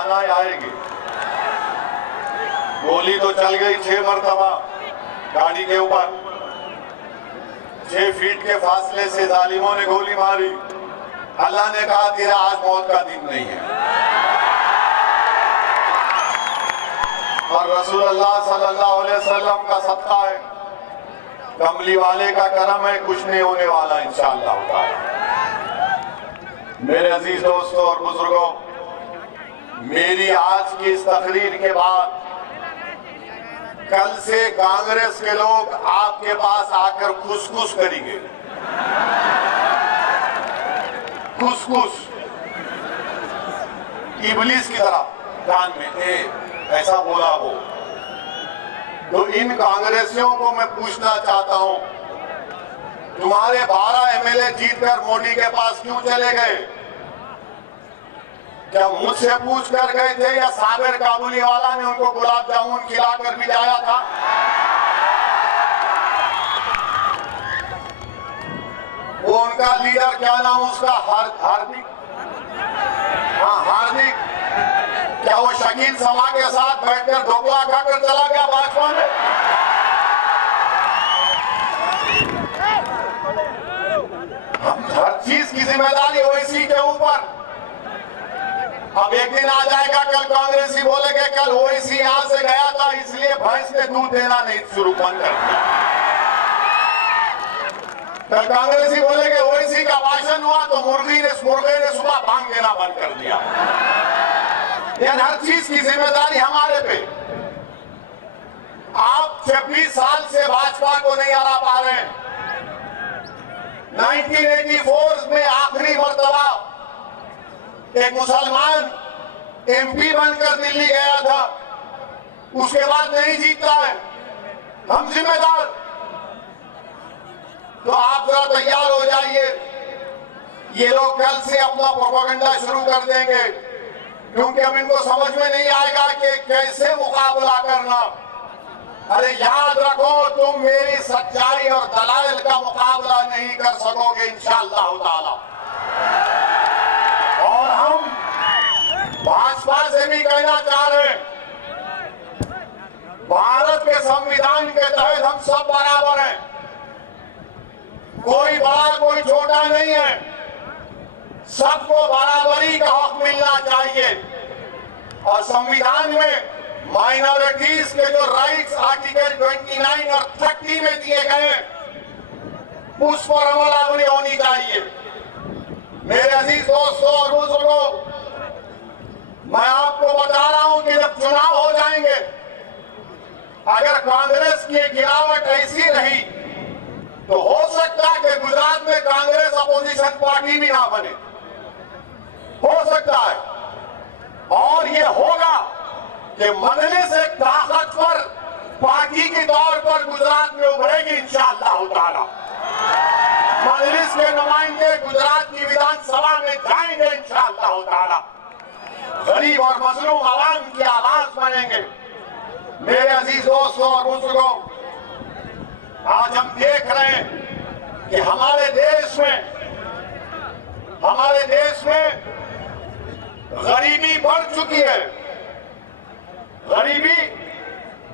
आना आएगी। गोली तो चल गई 6 मरतबा गाड़ी के ऊपर, 6 फीट के फासले से जालिमों ने गोली मारी। अल्लाह ने कहा तेरा आज मौत का दिन नहीं है। और रसूलुल्लाह सल्लल्लाहु अलैहि वसल्लम का सदका है, कमली वाले का करम है, कुछ नहीं होने वाला इंशाअल्लाह ताला। मेरे अजीज दोस्तों और बुजुर्गों, मेरी आज की इस तकरीर के बाद कल से कांग्रेस के लोग आपके पास आकर खुसखुस करेंगे, खुसखुस इबलीस की तरह कान में ऐसा बोला हो। तो इन कांग्रेसियों को मैं पूछना चाहता हूं, तुम्हारे 12 एमएलए जीतकर मोदी के पास क्यों चले गए? क्या मुझसे पूछ कर गए थे या साबिर काबुली वाला ने उनको गुलाब जामुन खिलाकर भी जाया था? वो उनका लीडर क्या नाम उसका, हार्दिक, हाँ हार्दिक, क्या वो शकील समा के साथ बैठकर ढोकला खाकर चला गया भाजपा में? हम हर चीज की जिम्मेदारी ओवैसी के ऊपर। अब एक दिन आ जाएगा कल कांग्रेसी बोलेंगे कल ओवैसी यहां से गया था इसलिए भैंस ने दूध देना नहीं शुरू बंद कर दिया। कल कांग्रेसी बोलेंगे ओवैसी का भाषण हुआ तो मुर्गे ने सुबह भांग देना बंद कर दिया। यानी हर चीज की जिम्मेदारी हमारे पे। आप 26 साल से भाजपा को नहीं हरा पा रहे हैं। 1984 में आखिरी मर्तबा एक मुसलमान एमपी बनकर दिल्ली गया था, उसके बाद नहीं जीता है। हम जिम्मेदार। तो आप जरा तैयार हो जाइए, ये लोग कल से अपना प्रोपेगेंडा शुरू कर देंगे, क्योंकि अब इनको समझ में नहीं आएगा कि कैसे मुकाबला करना। अरे याद रखो, तुम मेरी सच्चाई और दलाइल का मुकाबला नहीं कर सकोगे इंशाअल्लाह ताला। और हम भाजपा से भी कहना चाह रहे हैं, भारत के संविधान के तहत हम सब बराबर हैं, कोई बड़ा कोई छोटा नहीं है, सबको बराबरी का हक मिलना चाहिए। और संविधान में माइनॉरिटीज के जो राइट्स आर्टिकल 29 और 30 में दिए गए उस पर अमलावरी होनी चाहिए। मेरे अजीज दोस्तों और बुजुर्गों, मैं आपको बता रहा हूं कि जब चुनाव हो जाएंगे, अगर कांग्रेस की गिरावट ऐसी रही तो हो सकता है कि गुजरात में कांग्रेस अपोजिशन पार्टी भी ना बने, हो सकता है। और ये होगा कि मजलिस एक ताकतवर पार्टी के तौर पर गुजरात में उभरेगी इंशाअल्लाह ताला। मजलिस के नुमाइंदे गुजरात की विधानसभा में जाएंगे इंशाअल्लाह ताला, गरीब और मजलूम आवाम की आवाज बनेंगे। मेरे अजीज दोस्तों और बुजुर्गों, आज हम देख रहे हैं कि हमारे देश में गरीबी बढ़ चुकी है, गरीबी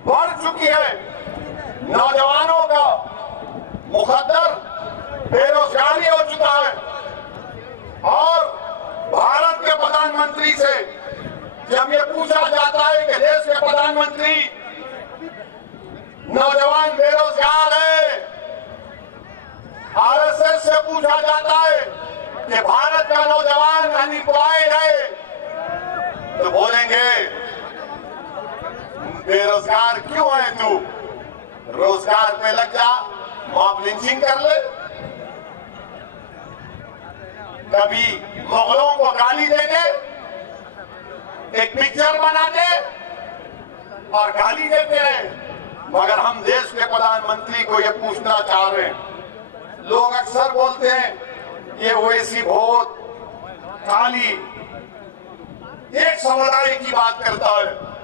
बढ़ चुकी है। नौजवानों का मुकद्दर बेरोजगारी हो चुका है। और भारत के प्रधानमंत्री से जब ये पूछा जाता है कि देश के प्रधानमंत्री नौजवान बेरोजगार है, आरएसएस से पूछा जाता है कि भारत का नौजवान अनएम्प्लॉयड है, तो बोलेंगे बेरोजगार क्यों है तू, रोजगार पे लग जा, मॉब लिंचिंग कर ले। कभी मुगलों को गाली दे दे, एक पिक्चर बना दे और गाली देते रहे। मगर हम देश के प्रधानमंत्री को ये पूछना चाह रहे हैं। लोग अक्सर बोलते हैं ये ओवैसी बहुत खाली एक समुदाय की बात करता है।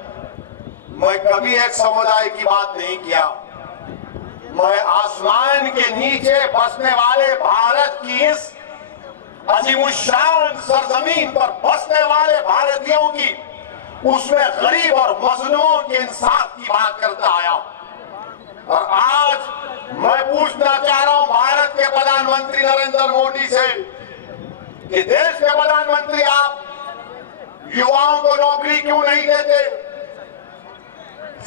मैं कभी एक समुदाय की बात नहीं किया। मैं आसमान के नीचे बसने वाले भारत की इस अजीमुशान सरजमीन पर बसने वाले भारतीयों की उसमें गरीब और मजलूमों के इंसाफ की बात करता आया। और आज मैं पूछना चाह रहा हूं भारत के प्रधानमंत्री नरेंद्र मोदी से कि देश के प्रधानमंत्री आप युवाओं को नौकरी क्यों नहीं देते?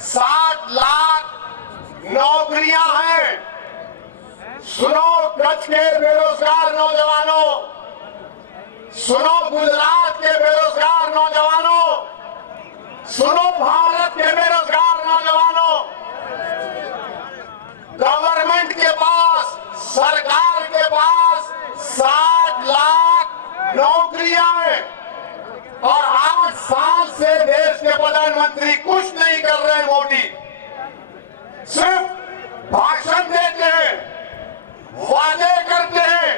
60 लाख नौकरियां हैं। सुनो कच्छ के बेरोजगार नौजवानों, सुनो गुजरात के बेरोजगार नौजवानों, सुनो भारत के बेरोजगार नौजवानों, गवर्नमेंट के पास, सरकार के पास 60 लाख नौकरियां हैं और 8 साल से देश के प्रधानमंत्री कुछ नहीं कर रहे हैं। मोदी सिर्फ भाषण देते हैं, वादे करते हैं,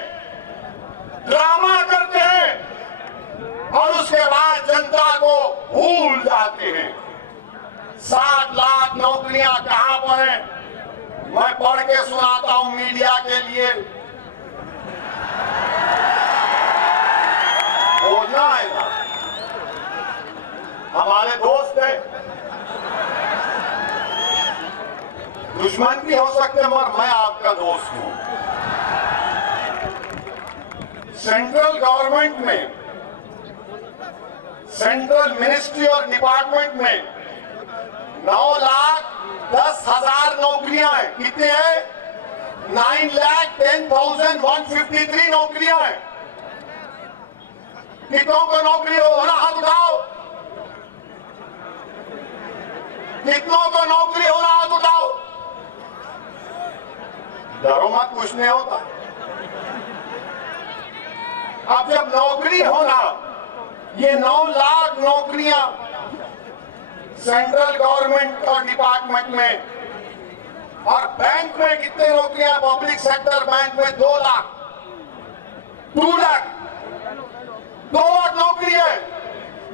ड्रामा करते हैं और उसके बाद जनता को भूल जाते हैं। 60 लाख नौकरियां कहां पर हैं? मैं पढ़ के सुनाता हूं मीडिया के लिए। बोलना है ना, हमारे दोस्त हैं, दुश्मन भी हो सकते हैं मगर मैं आपका दोस्त हूं। सेंट्रल गवर्नमेंट में, सेंट्रल मिनिस्ट्री और डिपार्टमेंट में 9,10,000 नौकरियां हैं। कितने हैं? 9,10,153 नौकरियां हैं। कितनों को नौकरी होना? हाथ उठाओ। कितनों को नौकरी होना? हाथ उठाओ। डरो मत, कुछ नहीं होता। अब जब नौकरी होना, ये 9 लाख नौकरियां सेंट्रल गवर्नमेंट और डिपार्टमेंट में, और बैंक में कितने नौकरियां? पब्लिक सेक्टर बैंक में 2 लाख 2 लाख नौकरी है।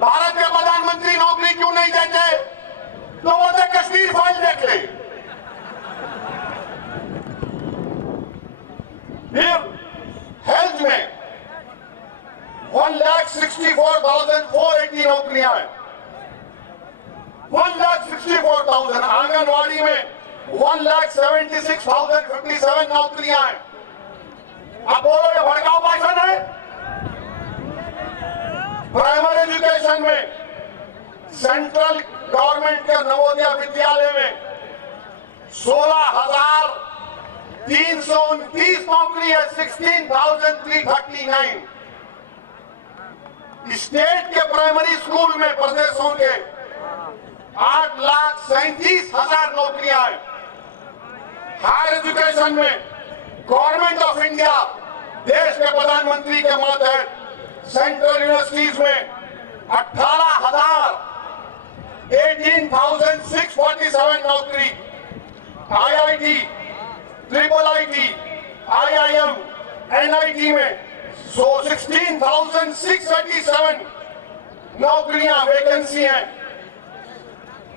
भारत के प्रधानमंत्री नौकरी क्यों नहीं देते? तो बोलते कश्मीर फाइल देख ले। फिर हेल्थ में 1,64,480 नौकरियां हैं। 1,64,000। आंगनवाड़ी में 1,76,057 नौकरियां हैं। अब बोलो ये भड़काऊ भाषण है? प्राइमरी एजुकेशन में सेंट्रल गवर्नमेंट के नवोदय विद्यालय में 16,329 नौकरी है। 16,339। स्टेट के प्राइमरी स्कूल में प्रदेशों के 8,37,000 नौकरियां हैं। हायर एजुकेशन में गवर्नमेंट ऑफ इंडिया, देश के प्रधानमंत्री के मातहत सेंट्रल यूनिवर्सिटीज में 18,647 नौकरी। IIT, IIIT, IIM, NIT में 16,687 नौकरियां, वैकेंसी हैं।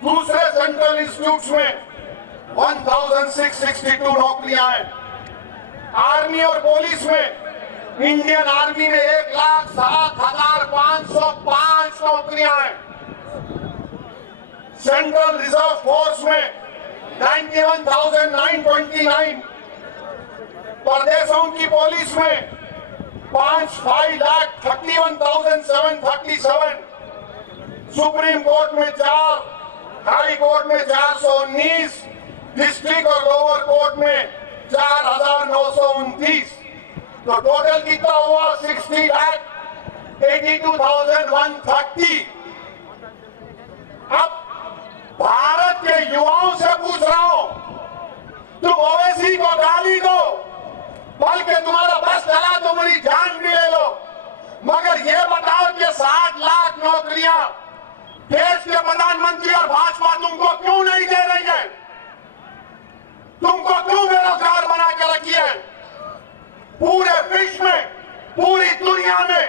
दूसरे सेंट्रल इंस्टीट्यूट्स में 1,662 नौकरियां हैं। आर्मी और पुलिस में, इंडियन आर्मी में 1,07,505 नौकरियां हैं। सेंट्रल रिजर्व फोर्स में 91,929। प्रदेशों की पुलिस में 5,31,737। सुप्रीम कोर्ट में 4, हाई कोर्ट में 419, डिस्ट्रिक्ट और लोअर कोर्ट में 4,929। तो टोटल कितना हुआ? 60,82,130। अब भारत के युवाओं से पूछ रहा हूं, तुम ओवैसी को गाली दो, बल्कि तुम्हारा बस चला तो मेरी जान भी ले लो, मगर ये बताओ कि 60 लाख नौकरियां देश के प्रधानमंत्री और भाजपा तुमको क्यों नहीं दे रही है? तुमको क्यों बेरोजगार बना के रखी है? पूरे विश्व में, पूरी दुनिया में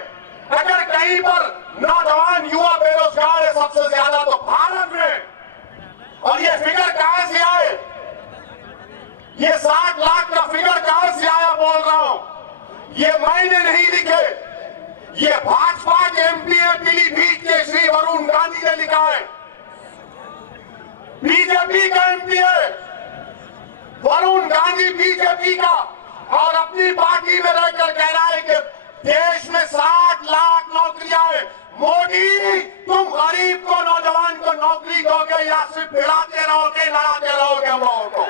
अगर कहीं पर नौजवान युवा बेरोजगार है सबसे ज्यादा तो भारत में। और ये फिगर कहां से आए? ये 60 लाख का फिगर कहां से आया? बोल रहा हूं, ये मैंने नहीं लिखे, ये भाजपा के MP पीलीभीत के श्री वरुण गांधी ने लिखा का है, बीजेपी का एमपी है, वरुण गांधी बीजेपी का, और अपनी पार्टी में रहकर कह रहा है कि देश में 60 लाख नौकरियां है। मोदी, तुम गरीब को, नौजवान को नौकरी दोगे या सिर्फ भिड़ाते रहोगे, लड़ाते रहोगे लोगों को?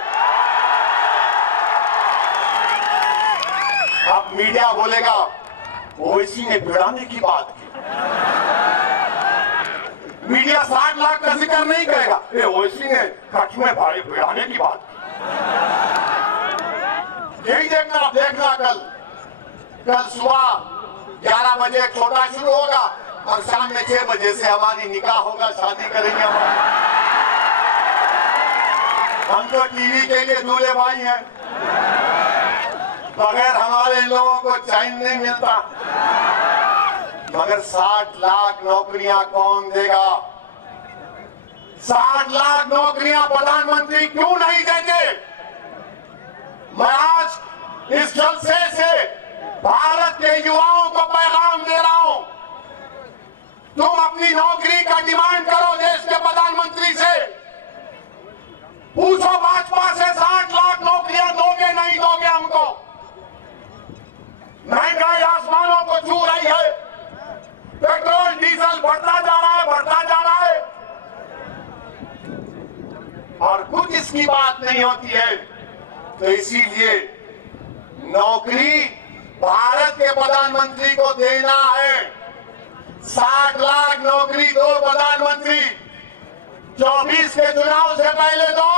अब मीडिया बोलेगा ओवैसी ने भिड़ाने की बात की। मीडिया 60 लाख का जिक्र नहीं करेगा, ये ओवैसी ने कच्छ में भाई भिड़ाने की बात की। यही देखना कल सुबह 11 बजे छोटा शुरू होगा और शाम में 6 बजे से हमारी निकाह होगा, शादी करेंगे हम तो टीवी के लिए दूल्हे भाई हैं, बगैर हमारे लोगों को चैन नहीं मिलता। मगर 60 लाख नौकरियां कौन देगा? 60 लाख नौकरियां प्रधानमंत्री क्यों नहीं देंगे? मैं आज इस जलसे से भारत के युवाओं को पैगाम दे रहा हूं, तुम अपनी नौकरी का डिमांड करो देश के प्रधानमंत्री से, पूछो भाजपा से 60 लाख नौकरियां दोगे नहीं दोगे हमको? महंगाई आसमानों को छू रही है, पेट्रोल डीजल बढ़ता जा रहा है, बढ़ता जा रहा है, और कुछ इसकी बात नहीं होती है। तो इसीलिए नौकरी भारत के प्रधानमंत्री को देना है। 60 लाख नौकरी दो प्रधानमंत्री, 24 के चुनाव से पहले दो,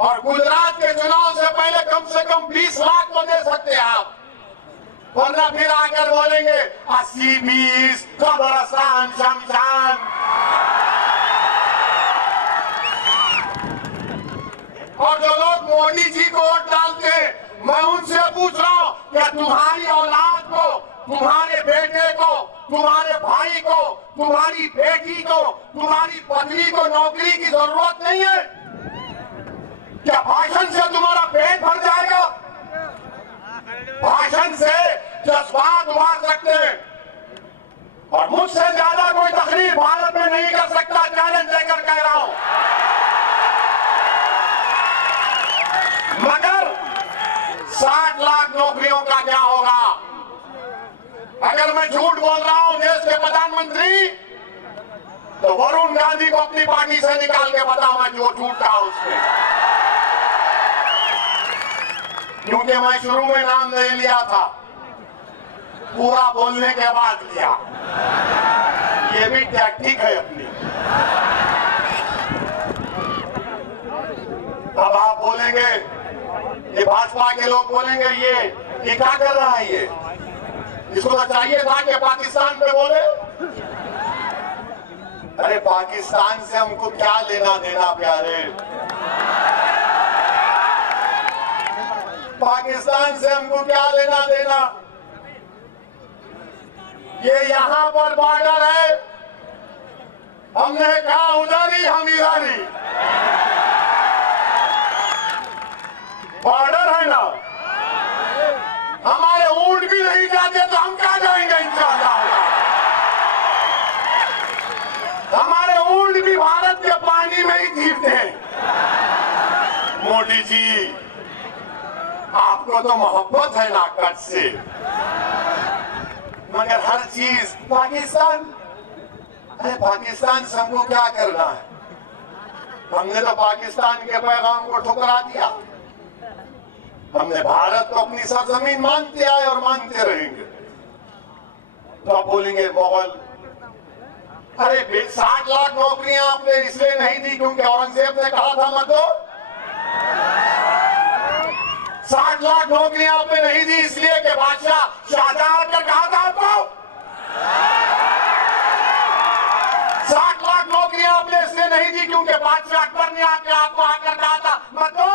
और गुजरात के चुनाव से पहले कम से कम 20 लाख तो दे सकते हैं आप, वरना फिर आकर बोलेंगे 80-20 कब्रिस्तान शमशान। और जो लोग मोदी जी को वोट डालते हैं, मैं उनसे पूछ रहा हूं क्या तुम्हारी औलाद को, तुम्हारे बेटे को, तुम्हारे भाई को, तुम्हारी बेटी को, तुम्हारी पत्नी को नौकरी की जरूरत नहीं है? क्या भाषण से तुम्हारा पेट भर जाएगा? भाषण से जज्बात उभार सकते हैं, और मुझसे ज्यादा कोई तकरीर भारत में नहीं कर सकता, चैलेंज देकर कह रहा हूं। मगर 60 लाख नौकरियों का क्या होगा? अगर मैं झूठ बोल रहा हूं देश के प्रधानमंत्री, तो वरुण गांधी को अपनी पार्टी से निकाल के बताओ मैं जो झूठ कहा उसमें, क्योंकि मैं शुरू में नाम नहीं लिया था, पूरा बोलने के बाद लिया। ये भी टैक्टिक है अपनी। अब आप बोलेंगे, ये भाजपा के लोग बोलेंगे ये क्या कर रहा है, ये इसको तो चाहिए था कि पाकिस्तान पे बोले। अरे पाकिस्तान से हमको क्या लेना देना प्यारे? पाकिस्तान से हमको क्या लेना देना? ये यहां पर बॉर्डर है, हमने कहा उधर ही हम इधर ही, बॉर्डर है ना, हमारे ऊंट भी नहीं जाते तो हम कहां जाएंगे? इंशाअल्लाह हमारे ऊंट भी भारत के पानी में ही जीते हैं। मोदी जी, आपको तो मोहब्बत है ना कच्छ से, मगर हर चीज पाकिस्तान, अरे पाकिस्तान से हमको क्या करना है? हमने तो पाकिस्तान के पैगाम को ठुकरा दिया। हमने भारत को अपनी सरजमीन मानते आए और मानते रहेंगे। तो आप बोलेंगे मुगल, अरे 60 लाख नौकरियां आपने इसलिए नहीं दी क्योंकि औरंगजेब ने कहा था मत दो। 60 लाख नौकरियां आपने नहीं दी इसलिए कि बादशाह शाहजहां ने कहा था आपको। 60 लाख नौकरियां आपने इसलिए नहीं दी क्योंकि बादशाह अकबर ने आपको आकर कहा था मत दो।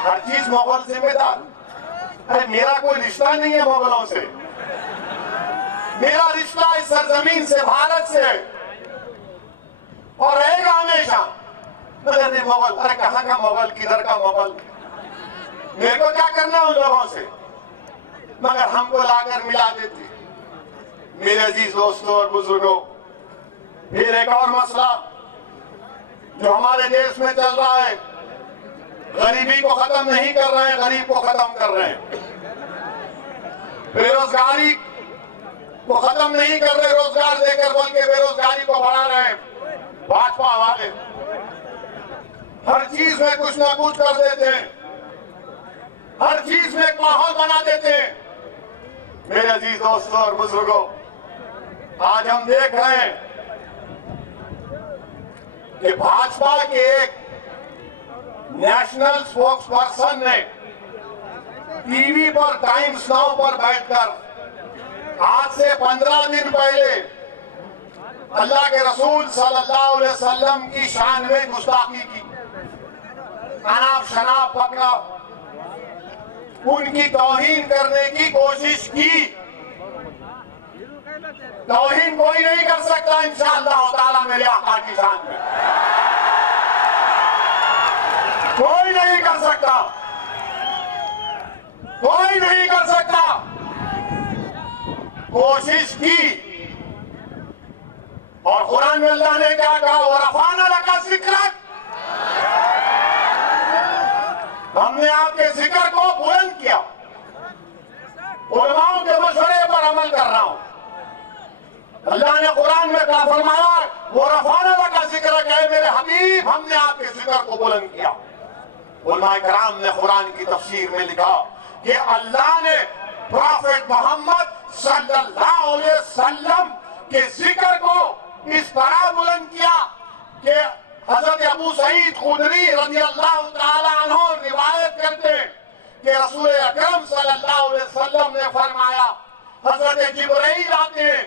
हर चीज मुगल जिम्मेदार। अरे मेरा कोई रिश्ता नहीं है मुगलों से, मेरा रिश्ता इस सरजमीन से, भारत से और रहेगा हमेशा। मगर मुगल, अरे कहाँ का मुगल, किधर का मुगल, मेरे को क्या करना उन लोगों से? मगर हमको लाकर मिला देती। मेरे अजीज दोस्तों और बुजुर्गों, फिर एक और मसला जो हमारे देश में चल रहा है, गरीबी को खत्म नहीं कर रहे हैं, गरीब को खत्म कर रहे हैं। बेरोजगारी को खत्म नहीं कर रहे रोजगार देकर, बल्कि बेरोजगारी को बढ़ा रहे हैं भाजपा वाले। हर चीज में कुछ ना कुछ कर देते हैं, हर चीज में एक माहौल बना देते हैं। मेरे अजीज दोस्तों और बुजुर्गों, आज हम देख रहे हैं कि भाजपा के एक नेशनल स्पोक्स पर्सन ने टीवी पर टाइम्स नाउ पर बैठकर आज से 15 दिन पहले अल्लाह के रसूल सल्लल्लाहु अलैहि वसल्लम की शान में गुस्ताखी की, अनाप शनाप पकड़ा, उनकी तौहीन करने की कोशिश की। तौहीन कोई नहीं कर सकता इंशाअल्लाह ताला मेरे आका की शान में, कोई नहीं कर सकता, कोई नहीं कर सकता। कोशिश की और कुरान में अल्लाह ने क्या कहा, वो रफाना लका जिक्रक, हमने आपके जिक्र को बुलंद किया। उलमाओं के मशवरे पर अमल कर रहा हूं। अल्लाह ने कुरान में क्या फरमाया, वो रफाना लका जिक्र है मेरे हबीब, हमने आपके जिक्र को बुलंद किया। उलमाए कराम ने कुरान की तफसीर में लिखा कि अल्लाह ने प्रॉफेट मोहम्मद सल्लल्लाहु अलैहि वसल्लम के जिक्र को इस तरह बुलंद किया कि हजरत अबू सईद खुदरी रज़ियल्लाहु ताला अन्हु रिवायत करते हैं कि रसूल अकरम सल्लल्लाहु अलैहि वसल्लम ने फरमाया, हजरत जिब्राइल आते हैं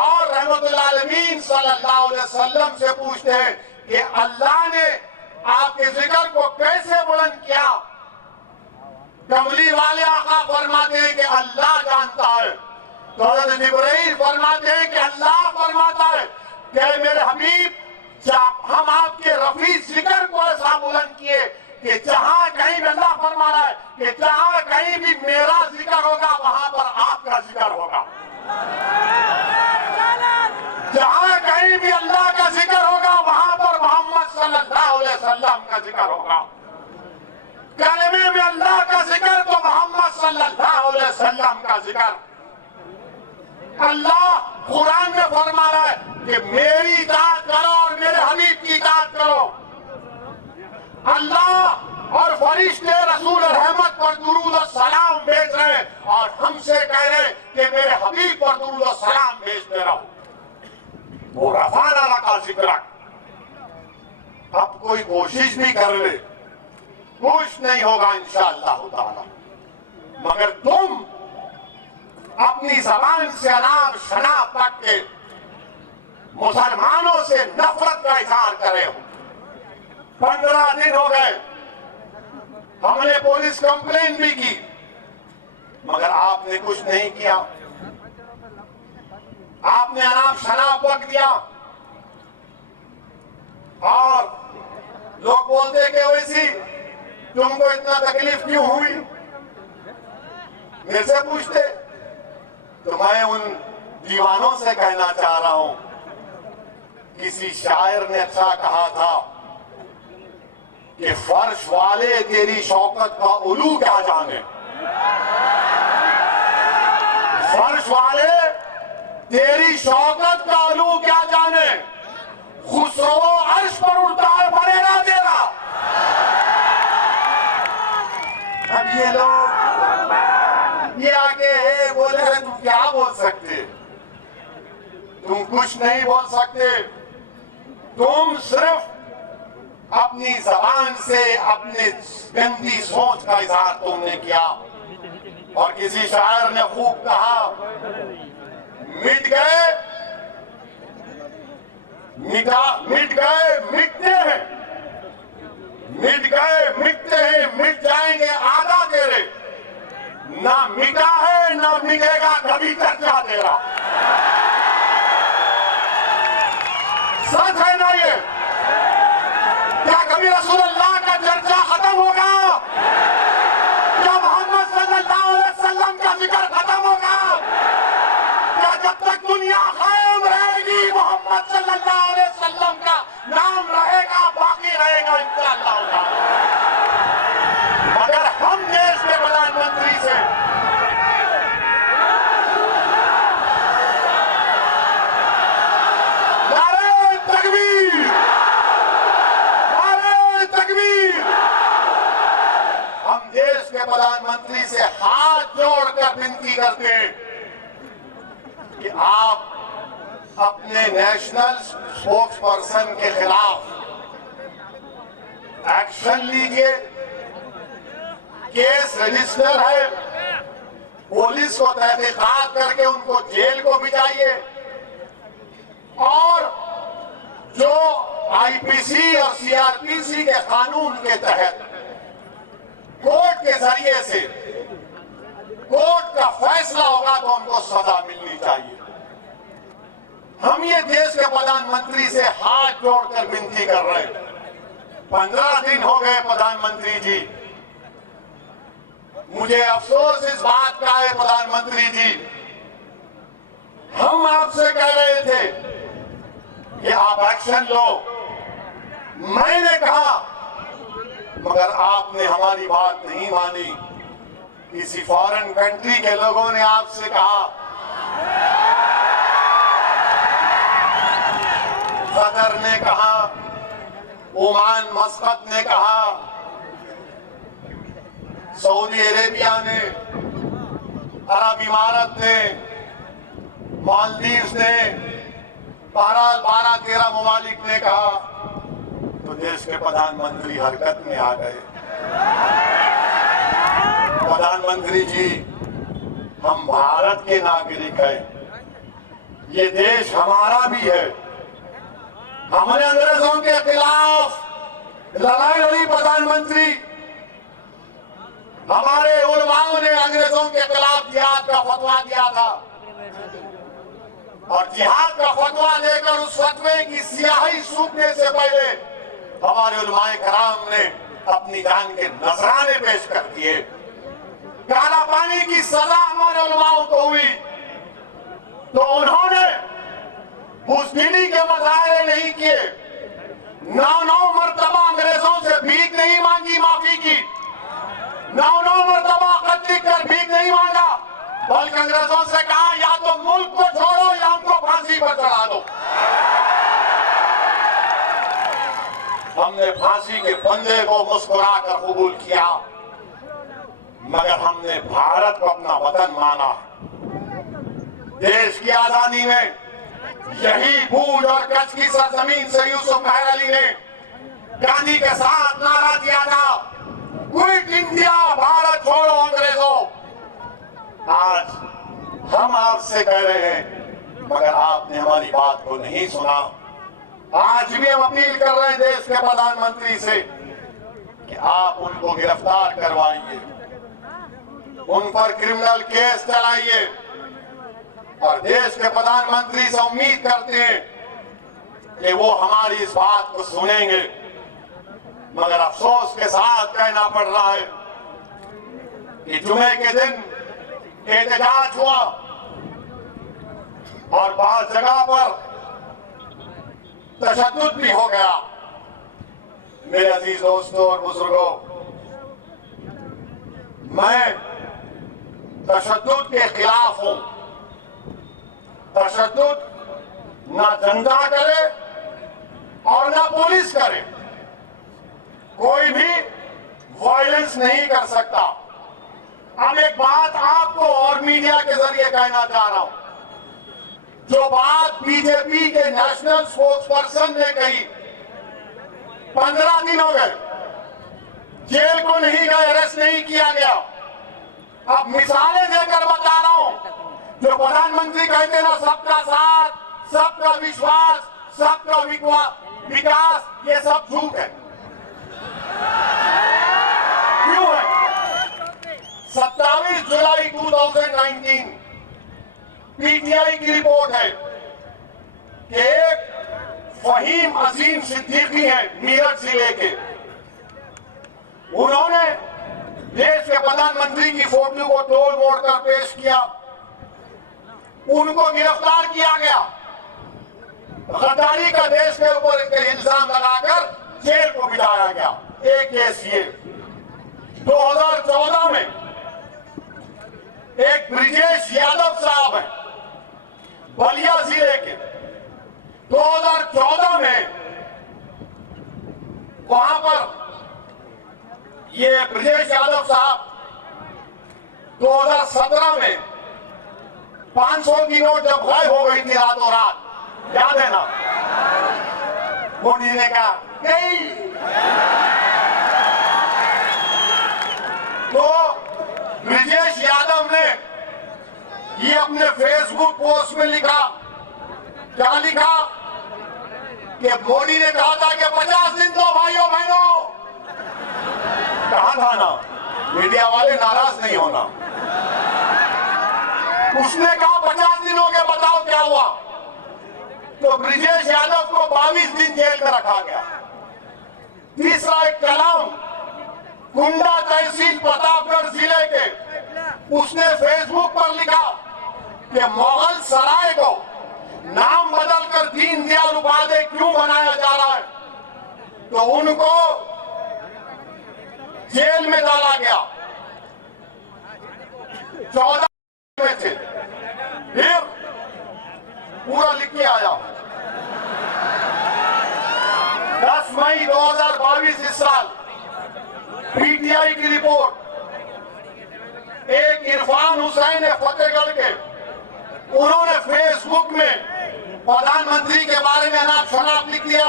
और रहमतुल आलमीन सल्लल्लाहु अलैहि वसल्लम से पूछते हैं कि अल्लाह ने आपके जिक्र को कैसे बुलंद किया। कमली वाले आका फरमाते हैं कि अल्लाह जानता है। तो हज़रत जिब्राइल फरमाते हैं कि अल्लाह फरमाता है कि मेरे हबीब, हम आपके रफी जिक्र को ऐसा बुलंद किए कि जहां कहीं भी अल्लाह फरमा रहा है कि जहां कहीं भी मेरा जिक्र होगा वहां पर आपका जिक्र होगा। जहां कहीं भी अल्लाह का जिक्र होगा वहां पर मोहम्मद सल्लल्लाहु अलैहि वसल्लम का जिक्र होगा। कलमे में अल्लाह का जिक्र तो मोहम्मद सल्लल्लाहु अलैहि वसल्लम का जिक्र। अल्लाह कुरान में फरमा रहा है कि मेरी इताअत करो और मेरे हबीब की इताअत करो। अल्लाह और फरिश्ते रसूल रहमत पर दुरूद और सलाम भेज रहे हैं और हमसे कह रहे हैं कि मेरे हबीब पर दुरूद और सलाम भेजते रहो। वो रफाना लका जिक्र। अब कोई कोशिश भी कर ले, कुछ नहीं होगा इंशाअल्लाह ताला। मगर तुम अपनी जबान से अनाप शनाप तक के मुसलमानों से नफरत का इजहार करे हो। 15 दिन हो गए, हमने पुलिस कंप्लेन भी की, मगर आपने कुछ नहीं किया। आपने अनाप शनाप वक्त दिया और लोग बोलते कि वैसी तुमको इतना तकलीफ क्यों हुई, मेरे से पूछते। तो मैं उन दीवानों से कहना चाह रहा हूं, किसी शायर ने अच्छा कहा था कि फर्श वाले तेरी शौकत का उलू क्या जाने। फर्श वाले तेरी शौकत का उलू क्या जाने, खुसरो अर्श पर उड़ता है फरेरा तेरा। अब ये लोग ये आगे है बोले हैं, तुम क्या बोल सकते, तुम कुछ नहीं बोल सकते। तुम सिर्फ अपनी जबान से अपनी गंदी सोच का इजहार तुमने किया। और किसी शायर ने खूब कहा, मिट गए मिटते हैं, मिट गए मिटते हैं, मिट जाएंगे आधा तेरे, ना मिटा है ना मिटेगा कभी चर्चा तेरा। सच है ना ये? क्या कभी रसूलुल्लाह का चर्चा खत्म होगा? क्या मोहम्मद सल्लल्लाहु अलैहि वसल्लम का जिक्र खत्म होगा? क्या जब तक दुनिया कायम रहेगी मोहम्मद मोहम्मद सल्लल्लाहु अलैहि वसल्लम का नाम रहेगा, बाकी रहेगा इंशाअल्लाह ताला। मगर हम देश के प्रधानमंत्री से नारे तकबीर, नारे तकबीर। हम देश के प्रधानमंत्री से हाथ जोड़कर विनती करते हैं कि आप अपने नेशनल स्पोक्स पर्सन के खिलाफ एक्शन लीजिए। केस रजिस्टर है, पुलिस को तहकीकात करके उनको जेल को भिजाइए और जो आईपीसी और सीआरपीसी के कानून के तहत कोर्ट के जरिए से कोर्ट का फैसला होगा तो उनको सजा मिलनी चाहिए। हम ये देश के प्रधानमंत्री से हाथ जोड़कर विनती कर रहे हैं। 15 दिन हो गए प्रधानमंत्री जी, मुझे अफसोस इस बात का है प्रधानमंत्री जी, हम आपसे कह रहे थे कि आप एक्शन लो, मैंने कहा, मगर आपने हमारी बात नहीं मानी। किसी फॉरेन कंट्री के लोगों ने आपसे कहा, कतर ने कहा, ओमान मस्कत ने कहा, सऊदी अरेबिया ने, अरब इमारत ने, मालदीव्स ने, 12-13 ममालिक ने कहा, तो देश के प्रधानमंत्री हरकत में आ गए। प्रधानमंत्री जी, हम भारत के नागरिक हैं, ये देश हमारा भी है। हमने अंग्रेजों के खिलाफ लड़ाई लड़ी प्रधानमंत्री, हमारे उलमाओं ने अंग्रेजों के खिलाफ जिहाद का फतवा दिया था और जिहाद का फतवा देकर उस फतवे की स्याही सूखने से पहले हमारे उलमाए कराम ने अपनी जान के नजराने पेश कर दिए। काला पानी की सजा हमारे उलमाओं को हुई तो उन्होंने बुज़दिली के मुजाहरे नहीं किए, 9 मरतबा अंग्रेजों से भीख नहीं मांगी, माफी की, 9 मरतबा खत लिख कर भीख नहीं मांगा, बल्कि अंग्रेजों से कहा या तो मुल्क को छोड़ो या हमको फांसी पर चढ़ा दो। हमने फांसी के फंदे को मुस्कुराकर कबूल किया, मगर हमने भारत को अपना वतन माना। देश की आजादी में यही भूज और कच्छ की सरजमीन से यूसुफ खैर अली ने गांधी के साथ नारा दिया था, क्विट इंडिया, भारत छोड़ो अंग्रेजों। आज हम आपसे कह रहे हैं, मगर आपने हमारी बात को नहीं सुना। आज भी हम अपील कर रहे हैं देश के प्रधानमंत्री से कि आप उनको गिरफ्तार करवाइए, उन पर क्रिमिनल केस चलाइए और देश के प्रधानमंत्री से उम्मीद करते हैं कि वो हमारी इस बात को सुनेंगे। मगर अफसोस के साथ कहना पड़ रहा है कि जुमे के दिन एहतजाज हुआ और बहुत जगह पर तशद्दुद भी हो गया। मेरे अजीज दोस्तों और बुजुर्गों, मैं तशद्दुद के खिलाफ हूं। तशद्दुद ना जनता करे और ना पुलिस करे, कोई भी वायलेंस नहीं कर सकता। अब एक बात आपको और मीडिया के जरिए कहना चाह रहा हूं, जो बात बीजेपी के नेशनल स्पोक्स पर्सन ने कही, 15 दिन हो गए, जेल को नहीं गए, अरेस्ट नहीं किया गया। अब मिसालें देकर बता रहा हूं, जो प्रधानमंत्री कहते ना सबका साथ, सबका विश्वास, सबका विकास, ये सब झूठ है। क्यों है? 27 जुलाई 2019 पीटीआई की रिपोर्ट है कि एक फहीम अजीम सिद्दीकी है मेरठ जिले के, उन्होंने देश के प्रधानमंत्री की फोटो को तोड़ मोड़ कर पेश किया, उनको गिरफ्तार किया गया गद्दारी का देश के ऊपर इनके इल्जाम लगाकर जेल को बिठाया गया। एक केस ये 2014 में एक ब्रिजेश यादव साहब है बलिया जिले के, 2014 में वहां पर ये ब्रिजेश यादव साहब 2017 में 500 की नोट जब गायब हो गई थी रातों रात, याद है ना, मोदी ने कहा नहीं, तो ब्रिजेश यादव ने ये अपने फेसबुक पोस्ट में लिखा, क्या लिखा कि मोदी ने कहा था कि 50 दिन दो भाइयों बहनों, कहा था ना, मीडिया वाले नाराज नहीं होना, उसने कहा 50 दिनों के, बताओ क्या हुआ, तो ब्रिजेश यादव को 22 दिन जेल में रखा गया। तीसरा एक कलाम कुंडा तहसील प्रतापगढ़ जिले के, उसने फेसबुक पर लिखा कि मुगल सराय को नाम बदलकर दीनदयाल उपाध्याय क्यों बनाया जा रहा है, तो उनको जेल में डाला गया 14 में थे। फिर पूरा लिख के आया 10 मई 2022 इस साल पीटीआई की रिपोर्ट, एक इरफान हुसैन है फतेहगढ़ के, उन्होंने फेसबुक में प्रधानमंत्री के बारे में अनाप शनाप लिख दिया,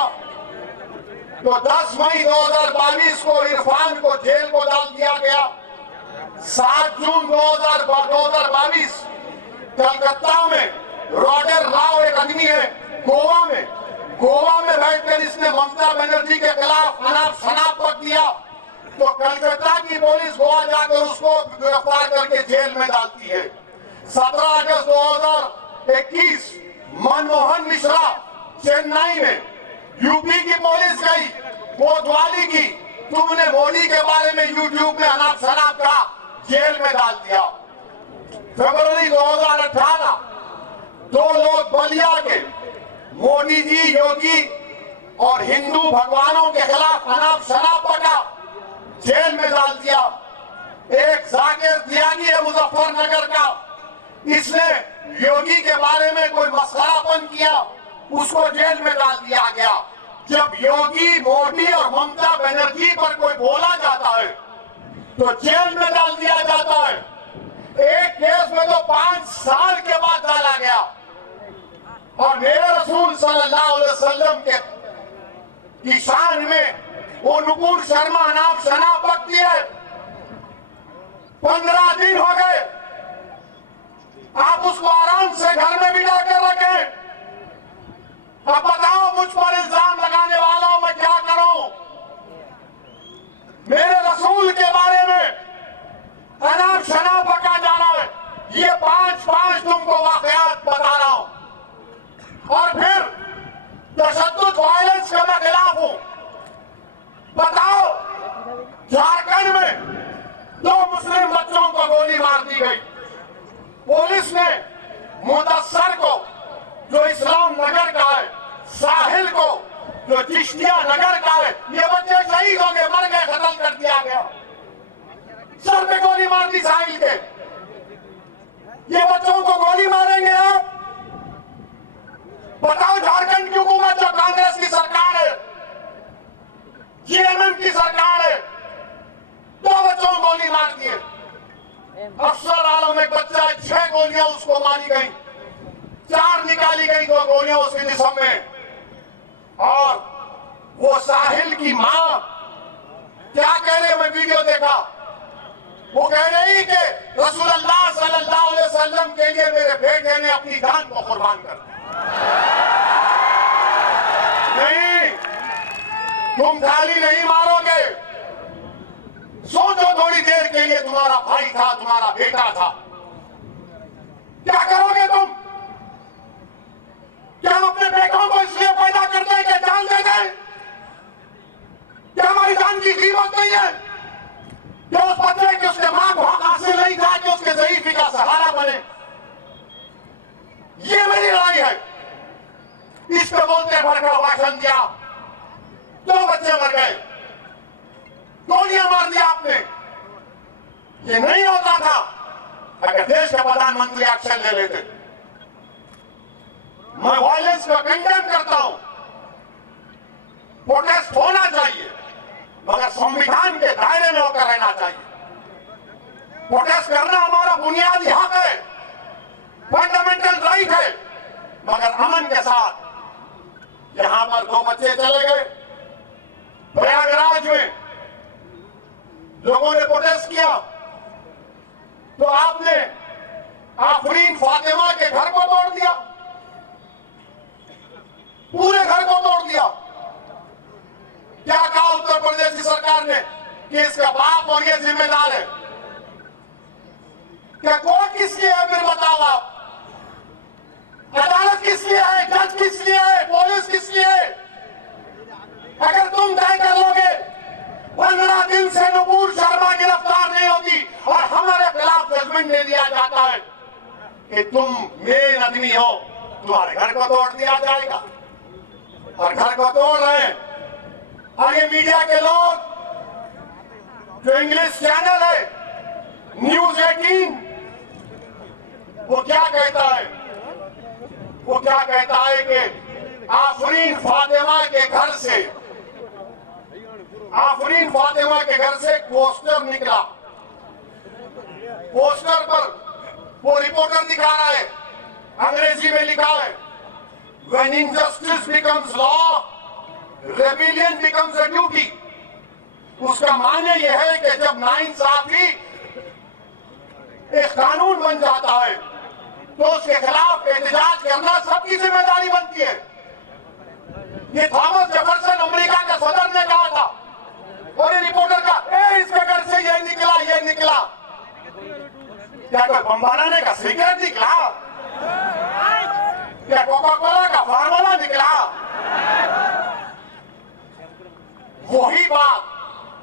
तो 10 मई 2022 को इरफान को जेल को डाल दिया गया। 7 जून 2022 कलकत्ता में रॉडर राव एक आदमी है गोवा में बैठकर इसने ममता बनर्जी के खिलाफ अनाप शनाप कर दिया, तो कलकत्ता की पुलिस गोवा जाकर उसको गिरफ्तार करके जेल में डालती है। 17 अगस्त 2021 मनमोहन मिश्रा चेन्नई में, यूपी की पुलिस गई कोतवाली की, तुमने मोदी के बारे में यूट्यूब में अनाप शनाप कहा, जेल में डाल दिया। फरवरी 2018 2 लोग बलिया के, मोदी जी योगी और हिंदू भगवानों के खिलाफ अनाप शनाप बका, जेल में डाल दिया। एक जाकिर दियागी है मुजफ्फरनगर का, इसने योगी के बारे में कोई मस्खरापन किया, उसको जेल में डाल दिया गया। जब योगी, मोदी और ममता बनर्जी पर कोई बोला जाता है तो जेल में डाल दिया जाता है। एक केस में तो 5 साल के बाद डाला गया। और मेरे रसूल सल्लल्लाहु अलैहि वसल्लम के शान में वो नुपुर शर्मा अनाप शनाप बकती है। 15 दिन हो गए, आप उसको आराम से घर में बिठा कर रखें। अब बताओ मुझ पर इल्जाम लगाने वालों मैं क्या करूं? मेरे रसूल के बारे में अनाप शनाप बका जा रहा है। ये 5 तुमको वाकयात बता रहा हूं, और फिर तशद्दुद वायलेंस का मैं खिलाफ हूं। बताओ, झारखंड में 2 मुस्लिम बच्चों को गोली मार दी गई। पुलिस ने मुदस्सर को जो इस्लाम नगर का है, साहिल को जो चिश्तिया नगर का है, ये बच्चे शहीद हो गए, मर गए, कत्ल कर दिया गया। सर पे गोली मार दी साहिल के। ये बच्चों को गोली मारेंगे आप? बताओ, झारखंड की हुकूमत जो कांग्रेस की सरकार है, जेएमएम की सरकार है, 2 बच्चों को गोली मार दिए। अफसर आलम एक बच्चा है, 6 गोलियां उसको मारी गई, 4 निकाली गई, 2 गोलियां उसके जिस्म में। और वो साहिल की मां क्या कह रही है, मैं वीडियो देखा, वो कह रही कि रसूलुल्लाह सल्लल्लाहु अलैहि वसल्लम के लिए मेरे बेटे ने अपनी जान को कुर्बान कर दिया। नहीं, तुम खाली नहीं मारोगे। सोचो थोड़ी देर के लिए, तुम्हारा भाई था, तुम्हारा बेटा था, क्या करोगे तुम? क्या हम अपने बेटों को इसलिए पैदा करते हैं कि जान दे दें? क्या हमारी जान की कीमत नहीं है? क्या उस बच्चे की उसके मां को हक हासिल नहीं था कि उसके ज़ईफ़ी का सहारा बने? ये मेरी लड़ाई है। इस पे बोलते भड़का भाषण दिया, 2 बच्चे मर गए, गोलियां मार दिया आपने। ये नहीं होता था अगर देश के प्रधानमंत्री एक्शन ले लेते। मैं वायलेंस को कंडेम करता हूं, प्रोटेस्ट होना चाहिए मगर संविधान के दायरे में होकर रहना चाहिए। प्रोटेस्ट करना हमारा बुनियादी हक है, फंडामेंटल राइट है, मगर अमन के साथ। यहां पर 2 बच्चे चले गए, प्रयागराज में लोगों ने प्रोटेस्ट किया तो आपने आफरीन फातिमा के घर को तोड़ दिया, पूरे घर को तोड़ दिया। क्या कहा उत्तर प्रदेश की सरकार ने कि इसका बाप और ये जिम्मेदार है? क्या कोर्ट किस लिए है फिर बताओ आप? अदालत किस लिए है? जज किस लिए है? पुलिस किस लिए है? अगर तुम तय कर लोगे 15 दिन से नुपुर शर्मा गिरफ्तार नहीं होती और हमारे खिलाफ जजमेंट दे दिया जाता है कि तुम मेन आदमी हो, तुम्हारे घर को तोड़ दिया जाएगा और घर को तोड़ रहे हैं। और ये मीडिया के लोग जो इंग्लिश चैनल है न्यूज 18, वो क्या कहता है? वो क्या कहता है कि आफरीन फातिमा के घर से, आफरीन फातिमा के घर से पोस्टर निकला। पोस्टर पर वो रिपोर्टर दिखा रहा है, अंग्रेजी में लिखा है, When injustice becomes law, rebellion becomes a duty। उसका माने यह है कि जब नाइंसाफी एक कानून बन जाता है तो उसके खिलाफ एहतजाज करना सबकी जिम्मेदारी बनती है। ये थॉमस जेफरसन अमेरिका के सदर ने कहा था और ये रिपोर्टर का इसके घर से ये निकला, ये निकला। क्या कोई बम बनाने का सिगरेट निकला? क्या कोका कोला का फार्मूला निकला? वही बात,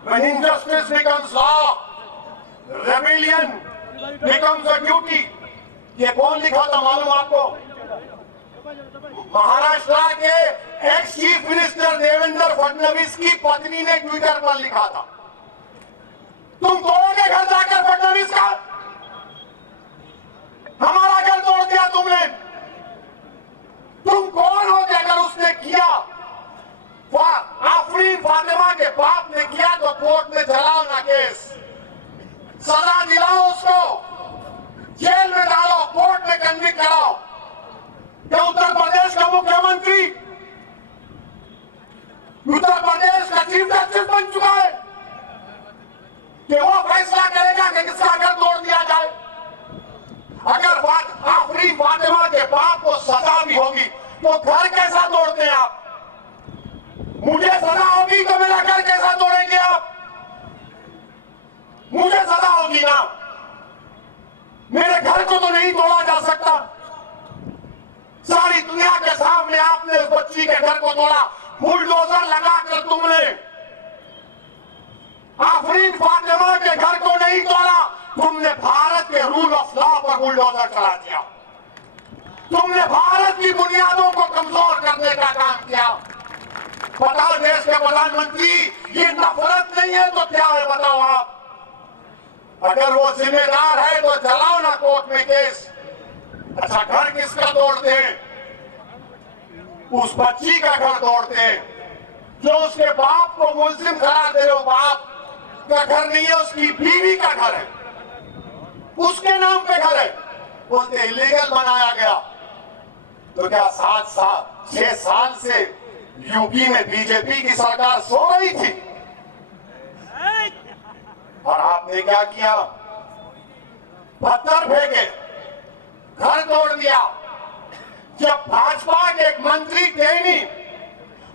when injustice becomes law, rebellion becomes a duty। ये कौन लिखा था मालूम आपको? महाराष्ट्र के ex chief minister Devendra Fadnavis की पत्नी ने ट्विटर पर लिखा था। तुम तोड़ोगे घर जाकर फडणवीस का? हमारा घर तोड़ दिया तुमने। तुम कौन हो कि अगर उसने किया, आफरीन फातिमा के बाप ने किया तो कोर्ट में चलाओ ना केस, सजा दिलाओ उसको, जेल में डालो, कोर्ट में कन्विक्ट कराओ। क्या उत्तर प्रदेश का मुख्यमंत्री उत्तर प्रदेश का चीफ जस्टिस बन चुका है कि वो फैसला करेगा कि किसका घर तोड़ दिया जाए? अगर आफरीन फातिमा के बाप को सजा भी होगी तो घर कैसा तोड़ते हैं आप? मुझे सजा होगी तो मेरा घर कैसा तोड़ेंगे आप? मुझे सजा होगी ना, मेरे घर को तो नहीं तोड़ा जा सकता। सारी दुनिया के सामने आपने उस बच्ची के घर को तोड़ा, बुलडोजर लगाकर तुमने। आफरीन फातिमा के घर को नहीं तोड़ा, तुमने भारत के रूल ऑफ लॉ पर बुलडोजर चला दिया। तुमने भारत की बुनियादों को कमजोर करने का काम किया। बताओ देश के प्रधानमंत्री, ये नफरत नहीं है तो क्या है बताओ आप? अगर वो जिम्मेदार है तो चलाओ ना कोर्ट में केस। अच्छा, घर किसका तोड़ते हैं? उस बच्ची का घर तोड़ते हैं जो उसके बाप को मुल्जिम करा दे रहे हो। बाप का घर नहीं है, उसकी बीवी का घर है, उसके नाम पे घर है, बोलते इलीगल बनाया गया। तो क्या 6 साल से यूपी में बीजेपी की सरकार सो रही थी? और आपने क्या किया? पत्थर फेंके, घर तोड़ दिया। जब भाजपा के एक मंत्री टेनी,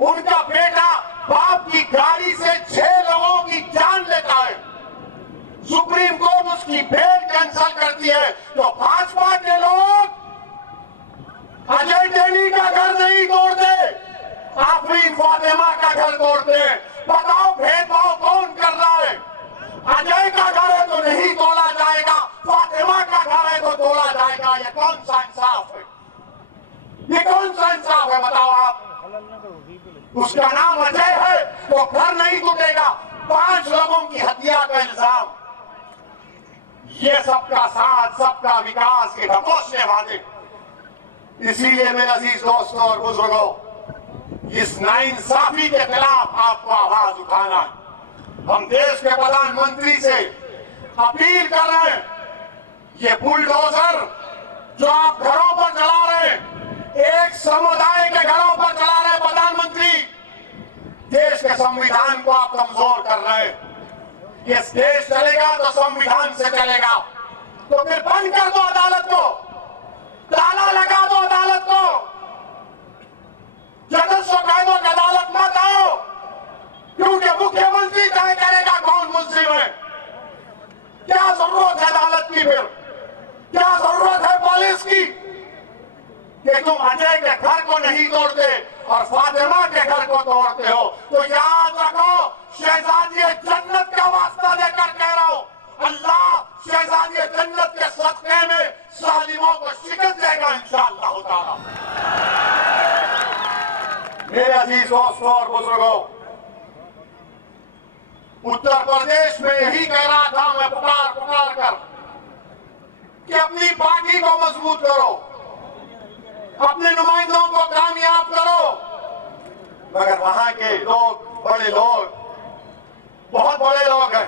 उनका बेटा बाप की गाड़ी से 6 लोगों की जान लेता है, सुप्रीम कोर्ट उसकी बेल कैंसिल करती है, तो भाजपा के लोग अजय टेनी का घर नहीं तोड़ते, आफरीन फातिमा का घर तोड़ते हैं। बताओ भेदभाव कौन कर रहा है? अजय का घर है तो नहीं तोड़ा जाएगा, फातिमा का घर है तो तोड़ा जाएगा। ये कौन सा इंसाफ है? ये कौन सा इंसाफ है बताओ आप? उसका नाम अजय है, तो घर नहीं टूटेगा। 5 लोगों की हत्या का इल्जाम, ये सबका साथ, सबका विकास के ढकोसले वादे। इसीलिए मेरे अजीज दोस्तों और बुजुर्गों, इस नाइंसाफी के खिलाफ आपको आवाज उठाना है। हम देश के प्रधानमंत्री से अपील कर रहे हैं, ये बुलडोजर जो आप घरों पर चला रहे हैं, एक समुदाय के घरों पर चला रहे हैं प्रधानमंत्री, देश के संविधान को आप कमजोर कर रहे हैं। ये देश चलेगा तो संविधान से चलेगा, तो फिर बंद कर दो अदालत को, ताला लगा दो अदालत को, जजों कायदों की अदालत मत आओ, क्योंकि मुख्यमंत्री तय करेगा कौन मुल्जिम है। क्या जरूरत है अदालत की, फिर क्या जरूरत है पुलिस की कि तुम अजय के घर को नहीं तोड़ते और फातिमा के घर को तोड़ते हो। तो याद रखो, शहजादी जन्नत का वास्ता देकर कह रहा हूं, अल्लाह शहजादी जन्नत के सदक़े में जालिमों को शिकस्त देगा इंशाअल्लाह ताला। मेरे अजीज दोस्तों और बुजुर्गों, उत्तर प्रदेश में यही कह रहा था मैं पुकार कर कि अपनी पार्टी को मजबूत करो, अपने नुमाइंदों को कामयाब करो। मगर वहां के लोग, बड़े लोग, बहुत बड़े लोग हैं,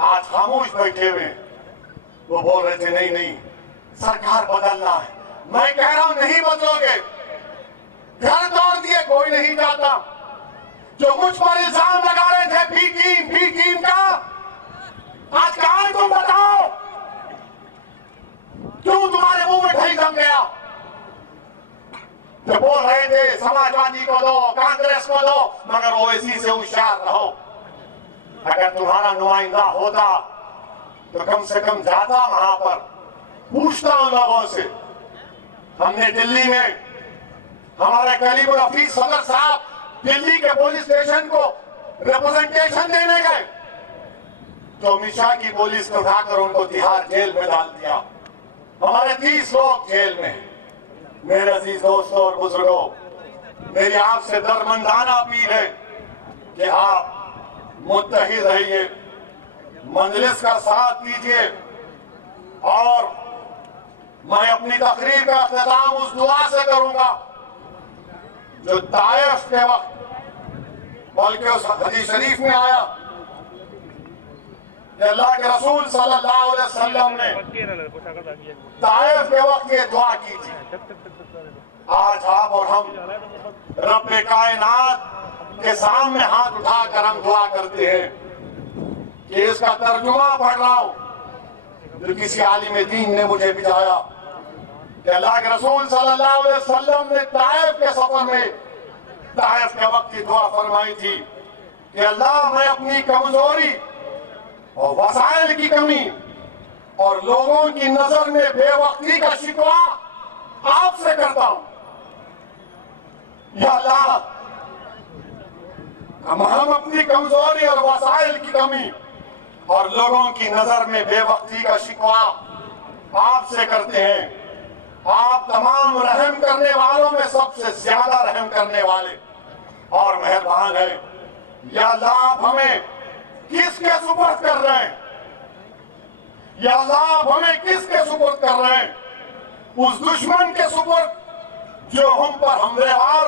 आज खामोश बैठे हुए। वो बोल रहे थे नहीं नहीं सरकार बदलना है। मैं कह रहा हूं नहीं बदलोगे, घर तोड़ दिए कोई नहीं जाता। जो मुझ पर इल्जाम लगा रहे थे बी टीम का, आज कहां तुम बताओ, क्यों तुम्हारे मुंह में ढई जम गया? जो बोल रहे थे समाजवादी को दो, कांग्रेस को दो, मगर ओवैसी से होशियार रहो। अगर तुम्हारा नुमाइंदा होता तो कम से कम जाता वहां पर, पूछता उन लोगों से। हमने दिल्ली में हमारे कलीमुल हफीज सदर साहब दिल्ली के पुलिस स्टेशन को रिप्रेजेंटेशन देने गए, तो अमित शाह की पुलिस ने उठाकर उनको तिहाड़ जेल में डाल दिया। हमारे 30 लोग जेल में। मेरे अजीज दोस्तों और बुजुर्गों, मेरी आपसे दरमंदाना अपील है कि आप मुत्तहिद रहिए, मजलिस का साथ दीजिए। और मैं अपनी तकरीर का इख्तिताम उस दुआ से करूंगा जो ताइफ के वक्त, बल्कि उस हदीस शरीफ में आया कि अल्लाह के रसूल सल्लल्लाहु अलैहि वसल्लम ने ताइफ के वक्त ये दुआ की थी। आज आप और हम रब्बे कायनात के सामने हाथ उठाकर हम दुआ करते हैं कि इसका तर्जुमा पढ़ रहा हूं जो किसी आलिम दीन ने मुझे भिजाया कि अल्लाह के रसूल सल्लल्लाहु अलैहि वसल्लम ने ताइफ के सफर में, ताइफ के वक्त की दुआ फरमाई थी कि अल्लाह मैं अपनी कमजोरी और वसाइल की कमी और लोगों की नजर में बेवक्ती का शिकवा आपसे करता हूं। या अल्लाह हम अपनी कमजोरी और वसाइल की कमी और लोगों की नजर में बेवक्ती का शिकवा आपसे करते हैं। आप तमाम रहम करने वालों में सबसे ज्यादा रहम करने वाले और मेहरबान है। या अल्लाह आप हमें किसके सुपुर्द कर रहे हैं? या अल्लाह आप हमें किसके सुपुर्द कर रहे हैं? उस दुश्मन के सुपुर्द जो हम पर हमलेवार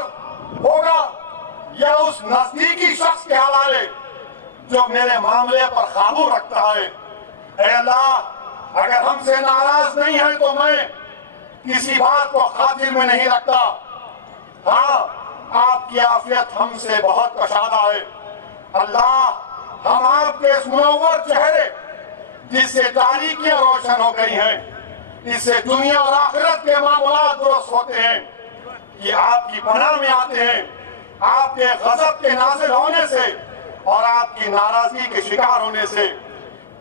होगा, या उस नजदीकी शख्स के हवाले जो मेरे मामले पर काबू रखता है? ऐ अल्लाह, अगर हमसे नाराज नहीं है तो मैं किसी बात को खातिर में नहीं रखता। हाँ, आपकी आफियत हमसे बहुत कशादा है। अल्लाह, हम आपके इस मुनव्वर चेहरे जिससे तारीकियां रोशन हो गई हैं, इससे दुनिया और आखिरत के मामला दुरुस्त होते हैं, ये आपकी पनाह में आते हैं। आपके गजब के नाजिल होने से और आपकी नाराजगी के शिकार होने से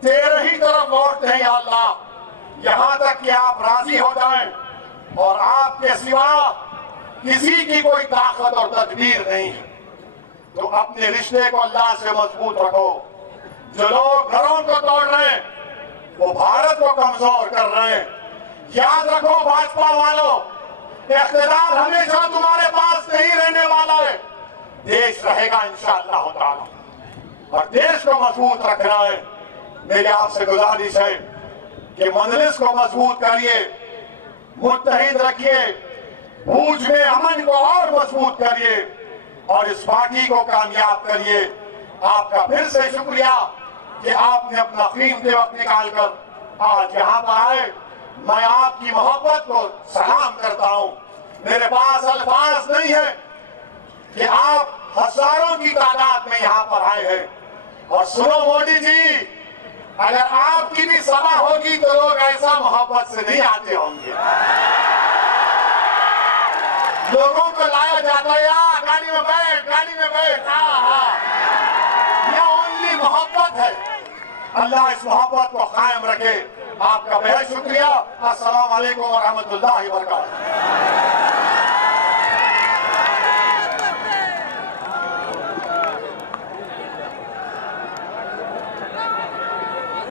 तेरे ही तरफ लौटते हैं। या अल्लाह, यहाँ तक कि आप राजी हो जाएं और आपके सिवा किसी की कोई ताकत और तदबीर नहीं है, तो अपने रिश्ते को अल्लाह से मजबूत रखो। जो लोग घरों को तोड़ रहे हैं वो भारत को कमजोर कर रहे हैं। याद रखो भाजपा वालों, इख्तिदार हमेशा तुम्हारे पास नहीं रहने वाला है। देश रहेगा इंशाअल्लाह ताला। और देश को मजबूत रखना है। मेरी आपसे गुजारिश है कि मजलिस को मजबूत करिए, मुत्तहिद रखिए, भूज में अमन को और मजबूत करिए और इस पार्टी को कामयाब करिए। आपका फिर से शुक्रिया कि आपने अपना कीमती वक्त निकालकर आज यहाँ पर आए। मैं आपकी मोहब्बत को सलाम करता हूँ। मेरे पास अल्फाज नहीं है कि आप हजारों की तादाद में यहाँ पर आए हैं। और सुनो मोदी जी, अगर आपकी भी सभा होगी तो लोग ऐसा मोहब्बत से नहीं आते होंगे। लोगों को लाया जाता है, गाड़ी में बैठ, गाड़ी में बैठ। यह ओनली मोहब्बत है। अल्लाह इस मोहब्बत को कायम रखे। आपका बेहद शुक्रिया। अस्सलाम वालेकुम व रहमतुल्लाहि व बरकातहू।